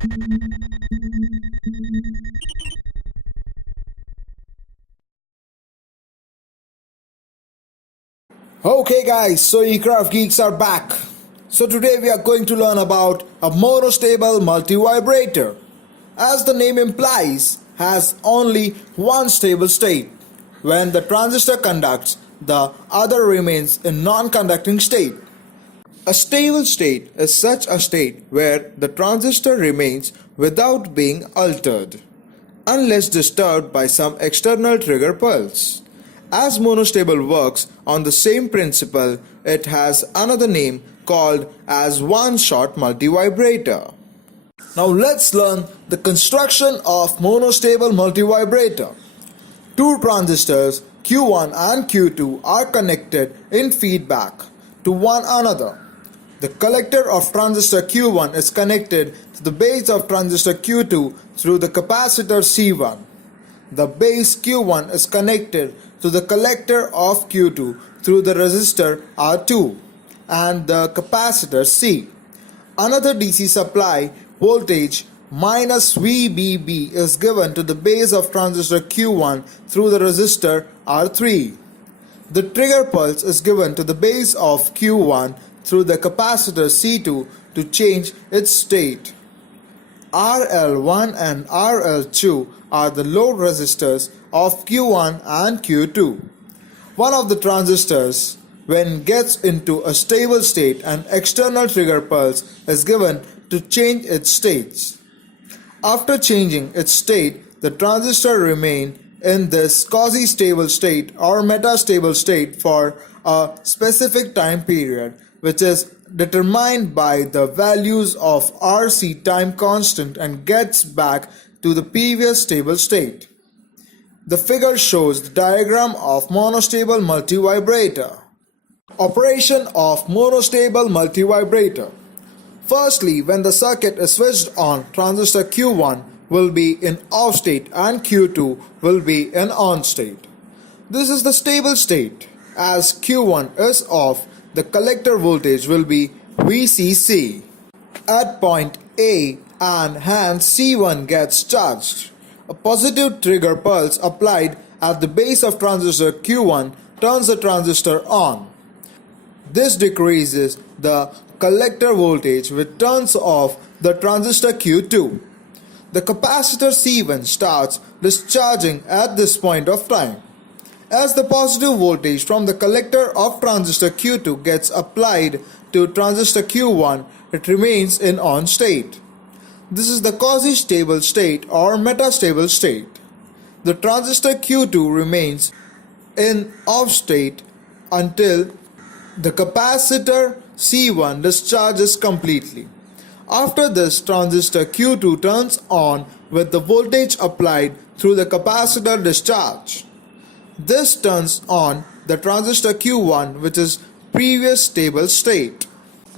Okay guys, so Ekraft Geeks are back. So today we are going to learn about a monostable multivibrator. As the name implies, has only one stable state. When the transistor conducts, the other remains in non-conducting state. A stable state is such a state where the transistor remains without being altered, unless disturbed by some external trigger pulse. As monostable works on the same principle, it has another name called as one-shot multivibrator. Now let's learn the construction of monostable multivibrator. Two transistors Q1 and Q2 are connected in feedback to one another. The collector of transistor Q1 is connected to the base of transistor Q2 through the capacitor C1. The base Q1 is connected to the collector of Q2 through the resistor R2 and the capacitor C. Another DC supply voltage minus VBB is given to the base of transistor Q1 through the resistor R3. The trigger pulse is given to the base of Q1 through the capacitor C2 to change its state. RL1 and RL2 are the load resistors of Q1 and Q2. One of the transistors, when gets into a stable state, an external trigger pulse is given to change its states. After changing its state, the transistor remains in this quasi-stable state or metastable state for a specific time period, which is determined by the values of RC time constant and gets back to the previous stable state. The figure shows the diagram of monostable multivibrator. Operation of monostable multivibrator. Firstly, when the circuit is switched on, transistor Q1 will be in off state and Q2 will be in on state. This is the stable state. As Q1 is off, the collector voltage will be VCC. At point A and hence C1 gets charged. A positive trigger pulse applied at the base of transistor Q1 turns the transistor on. This decreases the collector voltage which turns off the transistor Q2. The capacitor C1 starts discharging at this point of time. As the positive voltage from the collector of transistor Q2 gets applied to transistor Q1, it remains in on state. This is the quasi-stable state or metastable state. The transistor Q2 remains in off state until the capacitor C1 discharges completely. After this, transistor Q2 turns on with the voltage applied through the capacitor discharge. This turns on the transistor Q1, which is previous stable state.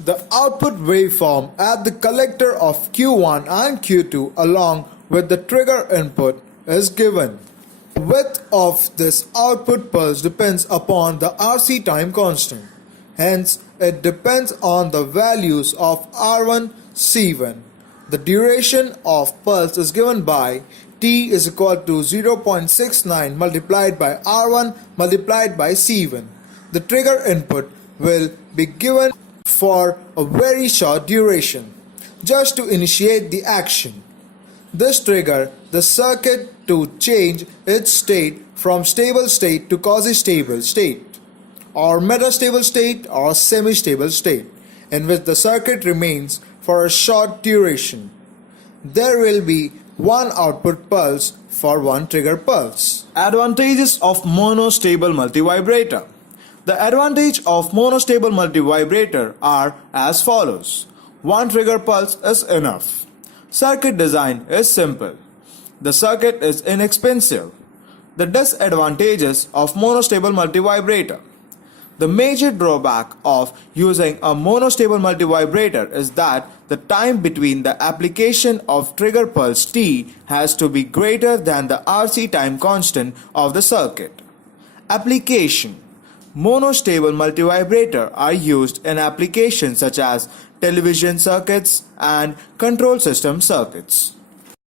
The output waveform at the collector of Q1 and Q2 along with the trigger input is given. The width of this output pulse depends upon the RC time constant. Hence, it depends on the values of R1, C1. The duration of pulse is given by T is equal to 0.69 multiplied by R1 multiplied by C1. The trigger input will be given for a very short duration, just to initiate the action. This triggers the circuit to change its state from stable state to quasi-stable state, or metastable state or semi-stable state, in which the circuit remains for a short duration. There will be one output pulse for one trigger pulse. Advantages of monostable multivibrator. The advantage of monostable multivibrator are as follows. One trigger pulse is enough. Circuit design is simple. The circuit is inexpensive. The disadvantages of monostable multivibrator. The major drawback of using a monostable multivibrator is that the time between the application of trigger pulse T has to be greater than the RC time constant of the circuit. Application. Monostable multivibrator are used in applications such as television circuits, and control system circuits.